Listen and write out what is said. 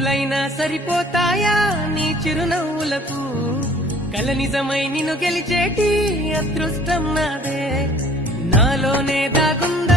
రోజులైనా సరిపోతాయా నీ చిరునవ్వులకు కల నిజమై నిన్ను గెలిచేటి అదృష్టం నాదే నాలోనే దాగుంది